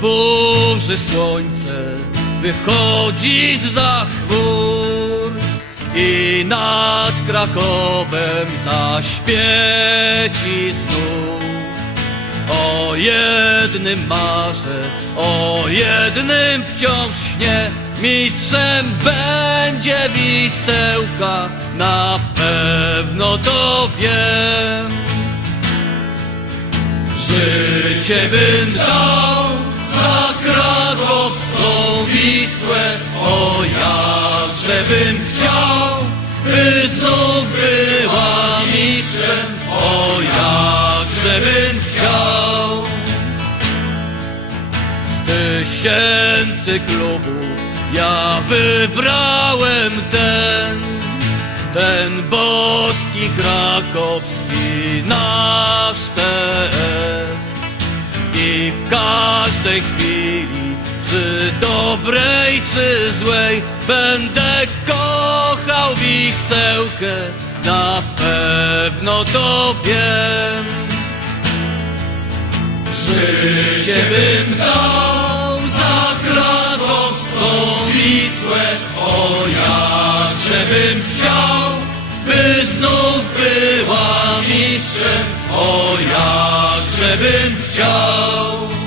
burzy słońce wychodzi za chmur i nad Krakowem zaświeci znów. O jednym marzę, o jednym wciąż śnie Mistrzem będzie wisełka, na pewno to wiem Życie bym dał bym chciał, by znów była mistrzem. O jakże bym chciał. Z tysięcy klubów ja wybrałem ten Ten boski krakowski nasz TS I w każdej chwili, czy dobrej, czy złej Będę kochał wisełkę, na pewno to wiem. Życie bym dał za krakowską Wisłę O jakże bym chciał, by znów była mistrzem O jakże bym chciał